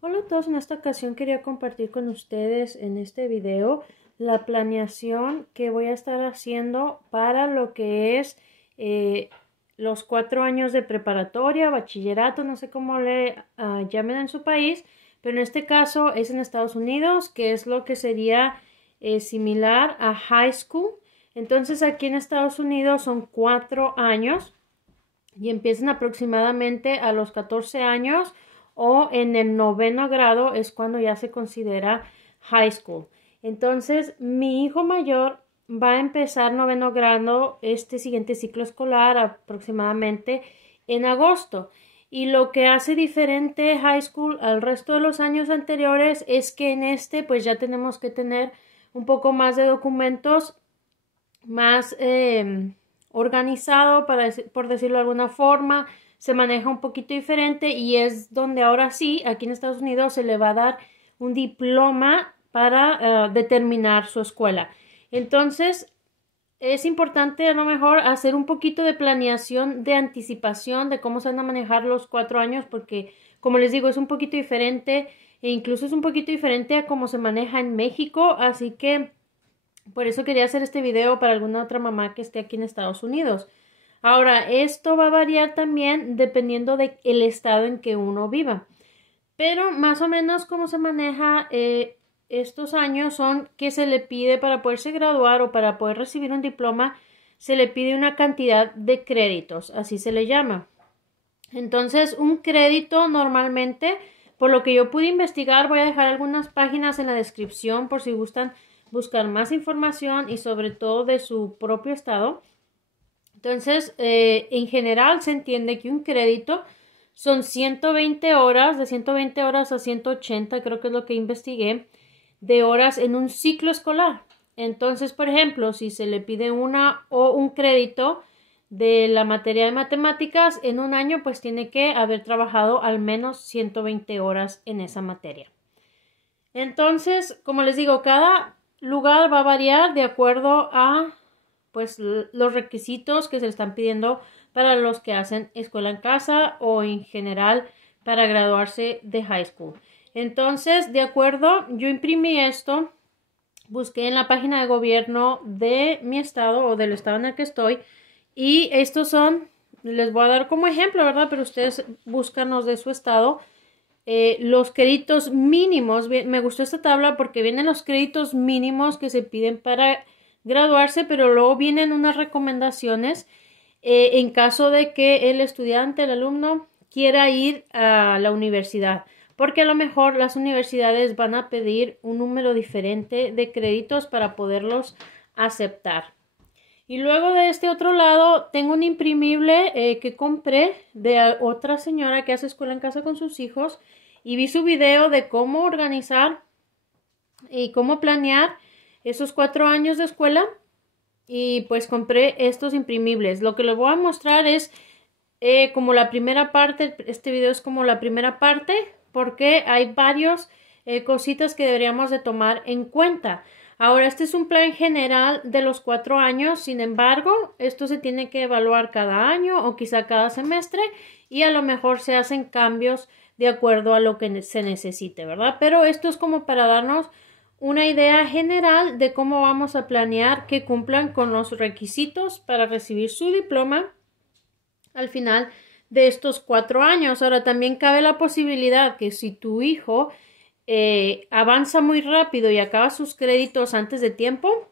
Hola a todos, en esta ocasión quería compartir con ustedes en este video la planeación que voy a estar haciendo para lo que es los 4 años de preparatoria, bachillerato, no sé cómo le llamen en su país, pero en este caso es en Estados Unidos, que es lo que sería similar a high school. Entonces aquí en Estados Unidos son 4 años y empiezan aproximadamente a los 14 años o en el noveno grado es cuando ya se considera high school. Entonces, mi hijo mayor va a empezar noveno grado este siguiente ciclo escolar aproximadamente en agosto. Y lo que hace diferente high school al resto de los años anteriores es que en este pues ya tenemos que tener un poco más de documentos, más organizado, por decirlo de alguna forma, se maneja un poquito diferente y es donde ahora sí, aquí en Estados Unidos se le va a dar un diploma para determinar su escuela. Entonces, es importante a lo mejor hacer un poquito de planeación, de anticipación de cómo se van a manejar los 4 años, porque como les digo, es un poquito diferente e incluso es un poquito diferente a cómo se maneja en México, así que por eso quería hacer este video para alguna otra mamá que esté aquí en Estados Unidos. Ahora, esto va a variar también dependiendo del estado en que uno viva. Pero más o menos cómo se maneja estos años son que se le pide para poderse graduar o para poder recibir un diploma, se le pide una cantidad de créditos, así se le llama. Entonces, un crédito normalmente, por lo que yo pude investigar, voy a dejar algunas páginas en la descripción por si gustan buscar más información y sobre todo de su propio estado. Entonces, en general se entiende que un crédito son 120 horas, de 120 horas a 180, creo que es lo que investigué, de horas en un ciclo escolar. Entonces, por ejemplo, si se le pide una o un crédito de la materia de matemáticas en un año, pues tiene que haber trabajado al menos 120 horas en esa materia. Entonces, como les digo, cada lugar va a variar de acuerdo a pues los requisitos que se le están pidiendo para los que hacen escuela en casa o en general para graduarse de high school. Entonces, de acuerdo, yo imprimí esto, busqué en la página de gobierno de mi estado o del estado en el que estoy y estos son, les voy a dar como ejemplo, ¿verdad? Pero ustedes búscanos de su estado. Los créditos mínimos, me gustó esta tabla porque vienen los créditos mínimos que se piden para graduarse, pero luego vienen unas recomendaciones en caso de que el estudiante, el alumno, quiera ir a la universidad, porque a lo mejor las universidades van a pedir un número diferente de créditos para poderlos aceptar. Y luego de este otro lado tengo un imprimible que compré de otra señora que hace escuela en casa con sus hijos y vi su video de cómo organizar y cómo planear esos 4 años de escuela y pues compré estos imprimibles. Lo que les voy a mostrar es como la primera parte, este video es como la primera parte porque hay varios cositas que deberíamos de tomar en cuenta. Ahora, este es un plan general de los 4 años, sin embargo, esto se tiene que evaluar cada año o quizá cada semestre y a lo mejor se hacen cambios de acuerdo a lo que se necesite, ¿verdad? Pero esto es como para darnos una idea general de cómo vamos a planear que cumplan con los requisitos para recibir su diploma al final de estos 4 años. Ahora, también cabe la posibilidad que si tu hijo avanza muy rápido y acaba sus créditos antes de tiempo,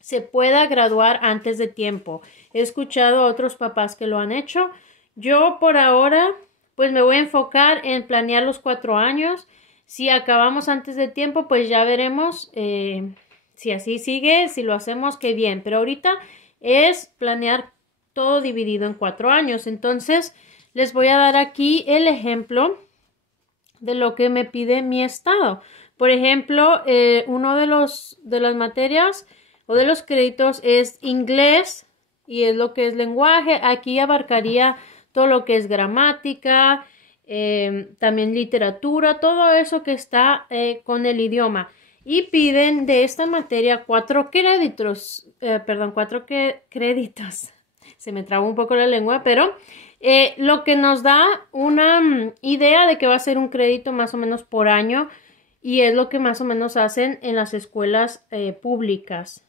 se pueda graduar antes de tiempo. He escuchado a otros papás que lo han hecho. Yo por ahora pues me voy a enfocar en planear los 4 años. Si acabamos antes de tiempo, pues ya veremos si así sigue, si lo hacemos, qué bien. Pero ahorita es planear todo dividido en 4 años. Entonces, les voy a dar aquí el ejemplo de lo que me pide mi estado. Por ejemplo, uno de las materias o de los créditos es inglés y es lo que es lenguaje. Aquí abarcaría todo lo que es gramática, también literatura, todo eso que está con el idioma. Y piden de esta materia 4 créditos, 4 créditos. Se me traba un poco la lengua, pero Lo que nos da una idea de que va a ser un crédito más o menos por año y es lo que más o menos hacen en las escuelas públicas.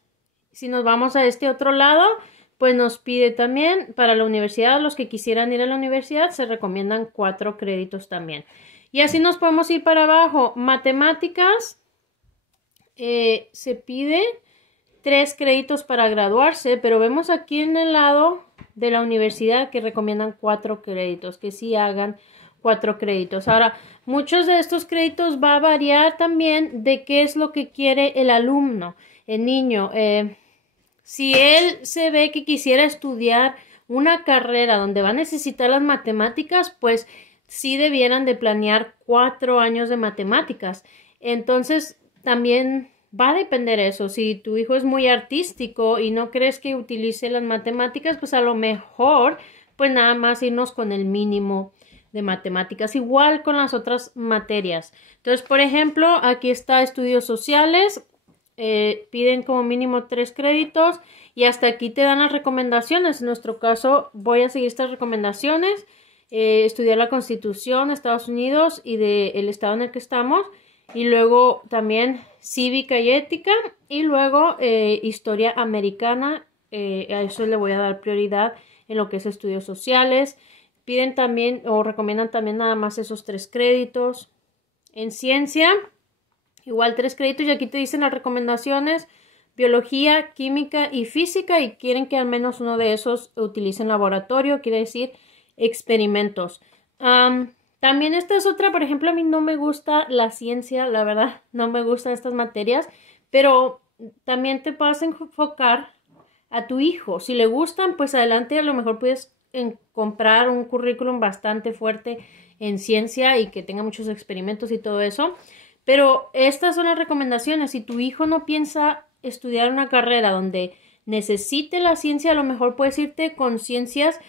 Si nos vamos a este otro lado, pues nos pide también para la universidad, los que quisieran ir a la universidad, se recomiendan 4 créditos también. Y así nos podemos ir para abajo. Matemáticas, se pide 3 créditos para graduarse, pero vemos aquí en el lado de la universidad que recomiendan 4 créditos, que sí hagan 4 créditos. Ahora, muchos de estos créditos va a variar también de qué es lo que quiere el alumno, el niño. Si él se ve que quisiera estudiar una carrera donde va a necesitar las matemáticas, pues sí debieran de planear 4 años de matemáticas. Entonces, también va a depender eso. Si tu hijo es muy artístico y no crees que utilice las matemáticas, pues a lo mejor, pues nada más irnos con el mínimo de matemáticas, igual con las otras materias. Entonces, por ejemplo, aquí está estudios sociales. Piden como mínimo 3 créditos y hasta aquí te dan las recomendaciones. En nuestro caso voy a seguir estas recomendaciones, estudiar la Constitución de Estados Unidos y del estado en el que estamos, y luego también cívica y ética, y luego historia americana. A eso le voy a dar prioridad en lo que es estudios sociales. Piden también o recomiendan también nada más esos 3 créditos. En ciencia, igual 3 créditos, y aquí te dicen las recomendaciones: biología, química y física, y quieren que al menos uno de esos utilicen laboratorio, quiere decir experimentos. También esta es otra, por ejemplo, a mí no me gusta la ciencia, la verdad, no me gustan estas materias, pero también te puedes enfocar a tu hijo. Si le gustan, pues adelante, a lo mejor puedes comprar un currículum bastante fuerte en ciencia y que tenga muchos experimentos y todo eso. Pero estas son las recomendaciones. Si tu hijo no piensa estudiar una carrera donde necesite la ciencia, a lo mejor puedes irte con ciencias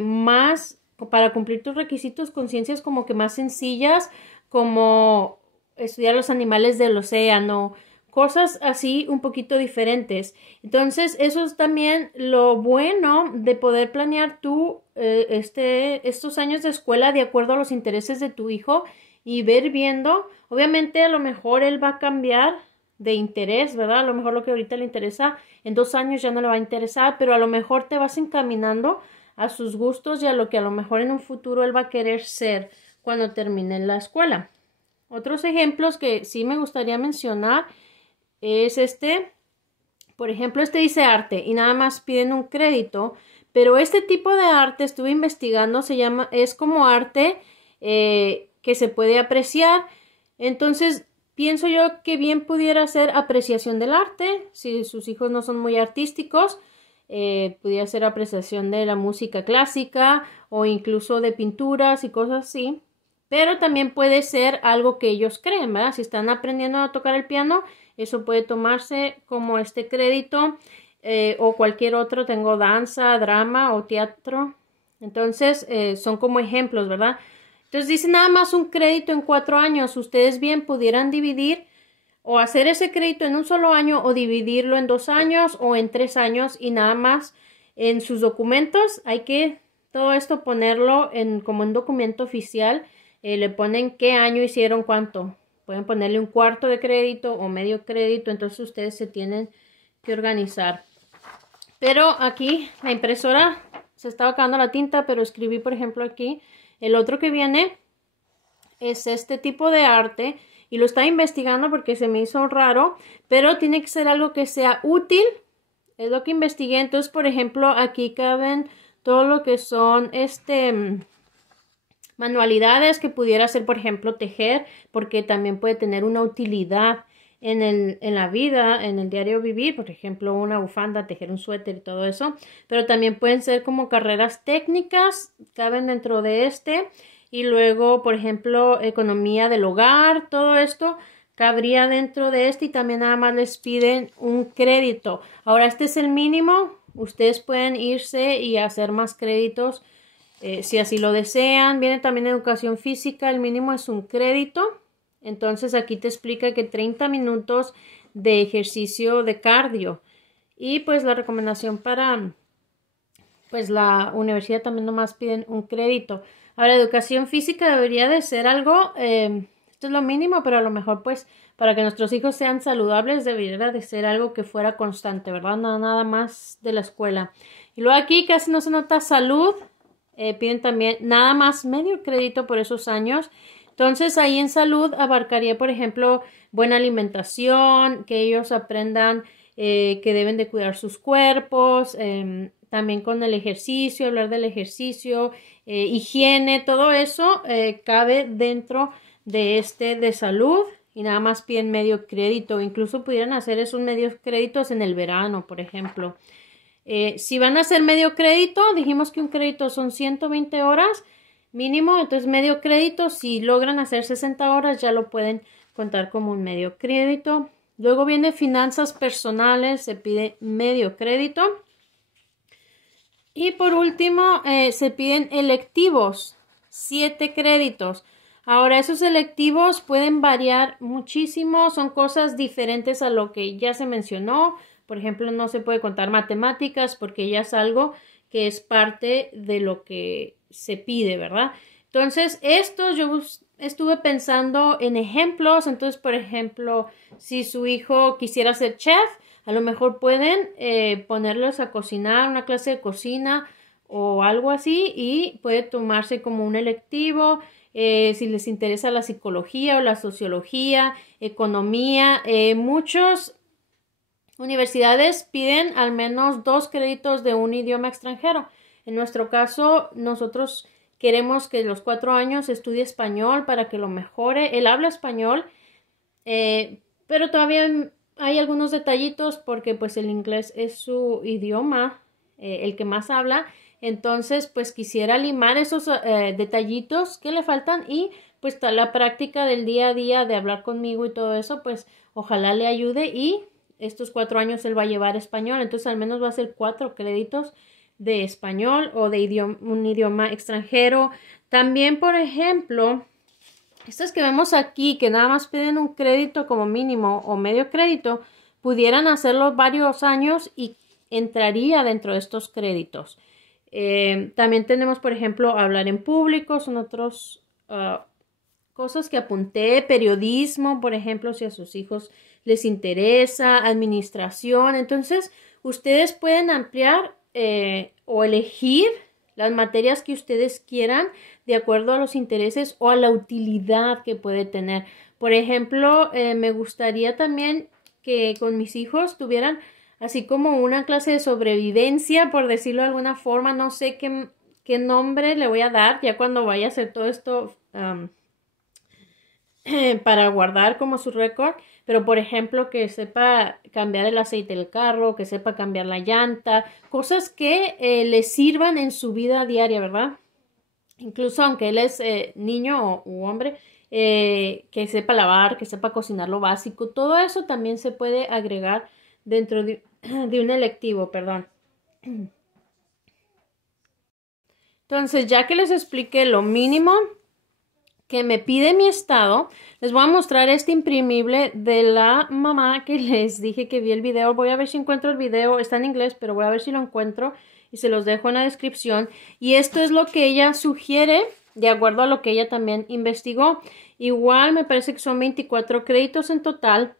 más, para cumplir tus requisitos, con ciencias como que más sencillas, como estudiar los animales del océano, cosas así un poquito diferentes. Entonces, eso es también lo bueno de poder planear tú estos años de escuela de acuerdo a los intereses de tu hijo y ver viendo. Obviamente a lo mejor él va a cambiar de interés, ¿verdad? A lo mejor lo que ahorita le interesa en 2 años ya no le va a interesar, pero a lo mejor te vas encaminando a sus gustos y a lo que a lo mejor en un futuro él va a querer ser cuando termine la escuela. Otros ejemplos que sí me gustaría mencionar es por ejemplo, dice arte y nada más piden un crédito, pero este tipo de arte estuve investigando, es como arte que se puede apreciar. Entonces, pienso yo que bien pudiera ser apreciación del arte, si sus hijos no son muy artísticos, pudiera ser apreciación de la música clásica o incluso de pinturas y cosas así. Pero también puede ser algo que ellos creen, ¿verdad? Si están aprendiendo a tocar el piano, eso puede tomarse como este crédito o cualquier otro. Tengo danza, drama o teatro. Entonces, son como ejemplos, ¿verdad? Entonces dice nada más un crédito en 4 años. Ustedes bien pudieran dividir o hacer ese crédito en un solo año o dividirlo en 2 años o en 3 años y nada más en sus documentos. Hay que todo esto ponerlo como un documento oficial. Le ponen qué año hicieron cuánto. Pueden ponerle un cuarto de crédito o medio crédito. Entonces ustedes se tienen que organizar. Pero aquí la impresora se estaba acabando la tinta, pero escribí por ejemplo aquí. El otro que viene es este tipo de arte y lo estaba investigando porque se me hizo raro, pero tiene que ser algo que sea útil. Es lo que investigué. Entonces, por ejemplo, aquí caben todo lo que son manualidades que pudiera ser, por ejemplo, tejer, porque también puede tener una utilidad en la vida, en el diario vivir, por ejemplo, una bufanda, tejer un suéter y todo eso, pero también pueden ser como carreras técnicas, caben dentro de y luego, por ejemplo, economía del hogar, todo esto cabría dentro de y también nada más les piden un crédito. Ahora, este es el mínimo, ustedes pueden irse y hacer más créditos si así lo desean. Viene también educación física, el mínimo es un crédito. Entonces aquí te explica que 30 minutos de ejercicio de cardio. Y pues la recomendación para pues la universidad también nomás piden un crédito. Ahora, educación física debería de ser algo, esto es lo mínimo, pero a lo mejor pues para que nuestros hijos sean saludables debería de ser algo que fuera constante, ¿verdad? Nada más de la escuela. Y luego aquí casi no se nota salud, piden también nada más medio crédito por esos años. Entonces ahí en salud abarcaría, por ejemplo, buena alimentación, que ellos aprendan que deben de cuidar sus cuerpos, también con el ejercicio, hablar del ejercicio, higiene, todo eso cabe dentro de salud y nada más piden medio crédito. Incluso pudieran hacer esos medios créditos en el verano, por ejemplo. Si van a hacer medio crédito, dijimos que un crédito son 120 horas mínimo, entonces medio crédito, si logran hacer 60 horas ya lo pueden contar como un medio crédito. Luego viene finanzas personales, se pide medio crédito. Y por último, se piden electivos, 7 créditos. Ahora, esos electivos pueden variar muchísimo, son cosas diferentes a lo que ya se mencionó. Por ejemplo, no se puede contar matemáticas porque ya es algo que es parte de lo que se pide, ¿verdad? Entonces, esto yo estuve pensando en ejemplos. Entonces, por ejemplo, si su hijo quisiera ser chef, a lo mejor pueden ponerlos a cocinar, una clase de cocina o algo así y puede tomarse como un electivo. Si les interesa la psicología o la sociología, economía, muchos universidades piden al menos 2 créditos de un idioma extranjero. En nuestro caso, nosotros queremos que los 4 años estudie español para que lo mejore. Él habla español, pero todavía hay algunos detallitos porque pues el inglés es su idioma, el que más habla. Entonces, pues quisiera limar esos detallitos que le faltan y pues la práctica del día a día de hablar conmigo y todo eso, pues ojalá le ayude y estos 4 años él va a llevar español, entonces al menos va a ser 4 créditos de español o de un idioma extranjero. También, por ejemplo, estas que vemos aquí, que nada más piden un crédito como mínimo o medio crédito, pudieran hacerlo varios años y entraría dentro de estos créditos. También tenemos, por ejemplo, hablar en público, son otros cosas que apunté, periodismo, por ejemplo, si a sus hijos les interesa, administración. Entonces, ustedes pueden ampliar o elegir las materias que ustedes quieran de acuerdo a los intereses o a la utilidad que puede tener. Por ejemplo, me gustaría también que con mis hijos tuvieran así como una clase de sobrevivencia, por decirlo de alguna forma. No sé qué nombre le voy a dar ya cuando vaya a hacer todo esto para guardar como su récord, pero por ejemplo que sepa cambiar el aceite del carro, que sepa cambiar la llanta, cosas que le sirvan en su vida diaria, ¿verdad? Incluso aunque él es niño u hombre, que sepa lavar, que sepa cocinar lo básico, todo eso también se puede agregar dentro de un electivo, perdón. Entonces, ya que les expliqué lo mínimo que me pide mi estado, les voy a mostrar este imprimible de la mamá que les dije que vi el video. Voy a ver si encuentro el video, está en inglés, pero voy a ver si lo encuentro y se los dejo en la descripción. Y esto es lo que ella sugiere, de acuerdo a lo que ella también investigó. Igual me parece que son 24 créditos en total.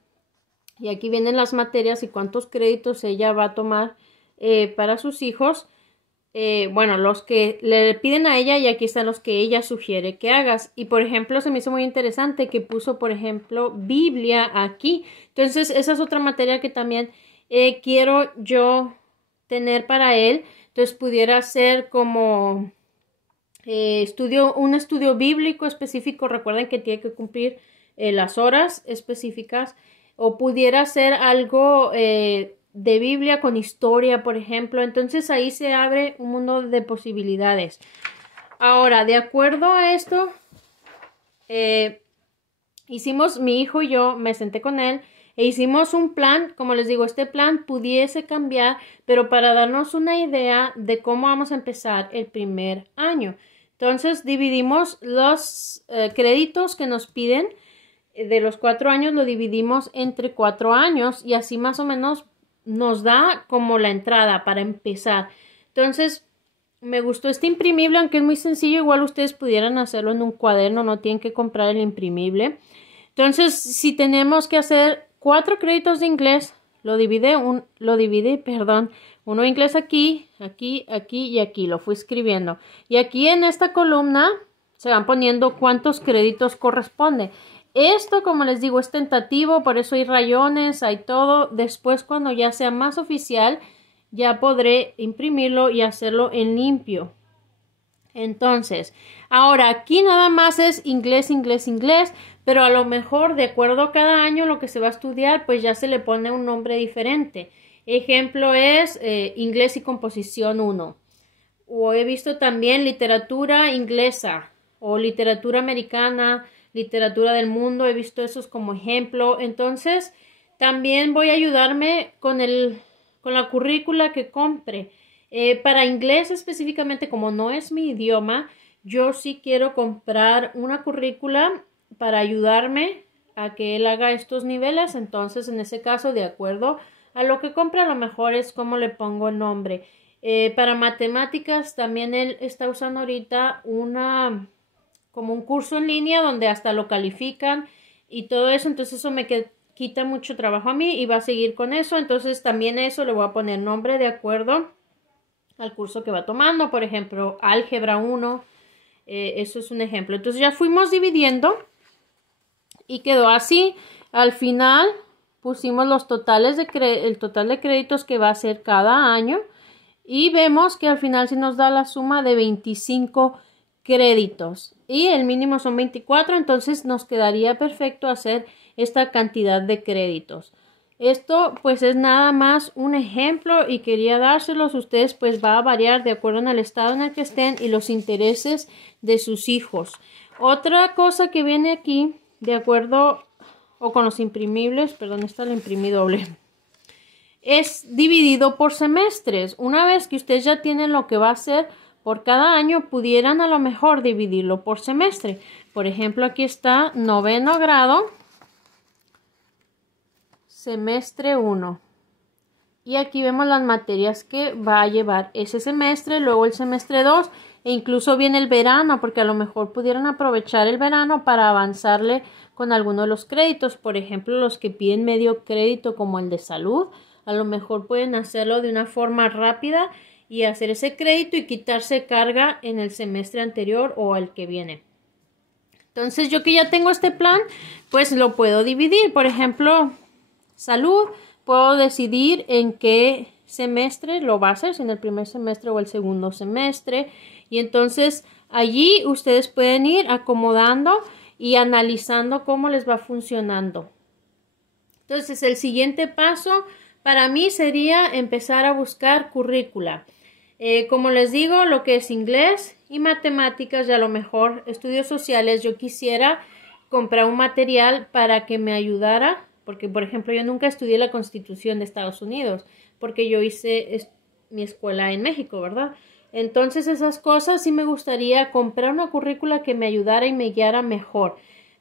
Y aquí vienen las materias y cuántos créditos ella va a tomar para sus hijos. Bueno, los que le piden a ella y aquí están los que ella sugiere que hagas. Y por ejemplo, se me hizo muy interesante que puso, por ejemplo, Biblia aquí. Entonces, esa es otra materia que también quiero yo tener para él. Entonces, pudiera ser como un estudio bíblico específico. Recuerden que tiene que cumplir las horas específicas. O pudiera ser algo de Biblia con historia, por ejemplo. Entonces ahí se abre un mundo de posibilidades. Ahora, de acuerdo a esto, mi hijo y yo, me senté con él e hicimos un plan. Como les digo, este plan pudiese cambiar, pero para darnos una idea de cómo vamos a empezar el primer año. Entonces dividimos los créditos que nos piden de los 4 años, lo dividimos entre 4 años y así más o menos nos da como la entrada para empezar. Entonces, Me gustó este imprimible, aunque es muy sencillo, igual ustedes pudieran hacerlo en un cuaderno, no tienen que comprar el imprimible. Entonces, si tenemos que hacer 4 créditos de inglés, lo divide, uno de inglés aquí, aquí, aquí y aquí, lo fui escribiendo. Y aquí en esta columna se van poniendo cuántos créditos corresponde. Esto, como les digo, es tentativo, por eso hay rayones, hay todo. Después, cuando ya sea más oficial, ya podré imprimirlo y hacerlo en limpio. Entonces, ahora aquí nada más es inglés, inglés, inglés, pero a lo mejor de acuerdo a cada año lo que se va a estudiar, pues ya se le pone un nombre diferente. Ejemplo es inglés y composición 1. O he visto también literatura inglesa o literatura americana, literatura del mundo, he visto esos como ejemplo. Entonces, también voy a ayudarme con la currícula que compre. Para inglés específicamente, como no es mi idioma, yo sí quiero comprar una currícula para ayudarme a que él haga estos niveles. Entonces, en ese caso, de acuerdo a lo que compre, a lo mejor es como le pongo el nombre. Para matemáticas, también él está usando ahorita como un curso en línea donde hasta lo califican y todo eso. Entonces, eso me quita mucho trabajo a mí y va a seguir con eso. Entonces, también eso le voy a poner nombre de acuerdo al curso que va tomando. Por ejemplo, álgebra 1. Eso es un ejemplo. Entonces, ya fuimos dividiendo y quedó así. Al final pusimos los totales el total de créditos que va a ser cada año y vemos que al final sí nos da la suma de 25 créditos y el mínimo son 24, entonces nos quedaría perfecto hacer esta cantidad de créditos. Esto pues es nada más un ejemplo y quería dárselos. Ustedes pues va a variar de acuerdo al estado en el que estén y los intereses de sus hijos. Otra cosa que viene aquí de acuerdo o con los imprimibles, perdón, está el imprimidoble, es dividido por semestres. Una vez que ustedes ya tienen lo que va a hacer por cada año, pudieran a lo mejor dividirlo por semestre. Por ejemplo, aquí está 9º grado, semestre 1. Y aquí vemos las materias que va a llevar ese semestre, luego el semestre 2 e incluso viene el verano, porque a lo mejor pudieran aprovechar el verano para avanzarle con alguno de los créditos. Por ejemplo, los que piden medio crédito como el de salud, a lo mejor pueden hacerlo de una forma rápida y hacer ese crédito y quitarse carga en el semestre anterior o el que viene. Entonces, yo que ya tengo este plan, pues lo puedo dividir. Por ejemplo, salud, puedo decidir en qué semestre lo va a hacer, si en el primer semestre o el segundo semestre. Y entonces allí ustedes pueden ir acomodando y analizando cómo les va funcionando. Entonces, el siguiente paso para mí sería empezar a buscar currícula. Como les digo, lo que es inglés y matemáticas y a lo mejor estudios sociales, yo quisiera comprar un material para que me ayudara, porque por ejemplo yo nunca estudié la Constitución de Estados Unidos, porque yo hice mi escuela en México, ¿verdad? Entonces esas cosas sí me gustaría comprar una currícula que me ayudara y me guiara mejor.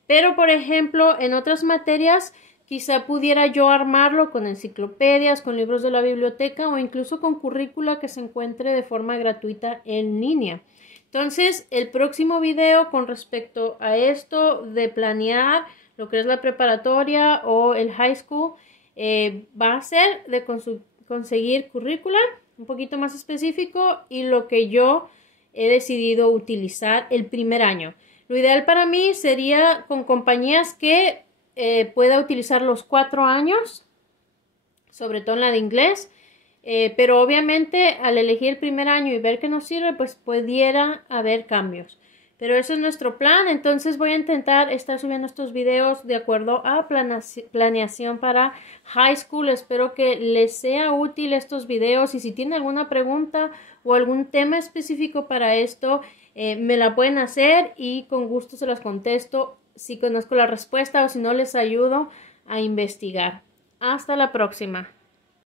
Pero por ejemplo en otras materias quizá pudiera yo armarlo con enciclopedias, con libros de la biblioteca o incluso con currícula que se encuentre de forma gratuita en línea. Entonces, el próximo video con respecto a esto de planear lo que es la preparatoria o el high school va a ser de conseguir currícula un poquito más específico y lo que yo he decidido utilizar el primer año. Lo ideal para mí sería con compañías que pueda utilizar los 4 años, sobre todo en la de inglés, pero obviamente al elegir el primer año y ver que nos sirve, pues pudiera haber cambios. Pero ese es nuestro plan, entonces voy a intentar estar subiendo estos videos de acuerdo a planeación para high school. Espero que les sea útil estos videos y si tienen alguna pregunta o algún tema específico para esto, me la pueden hacer y con gusto se las contesto si conozco la respuesta o si no les ayudo a investigar. Hasta la próxima.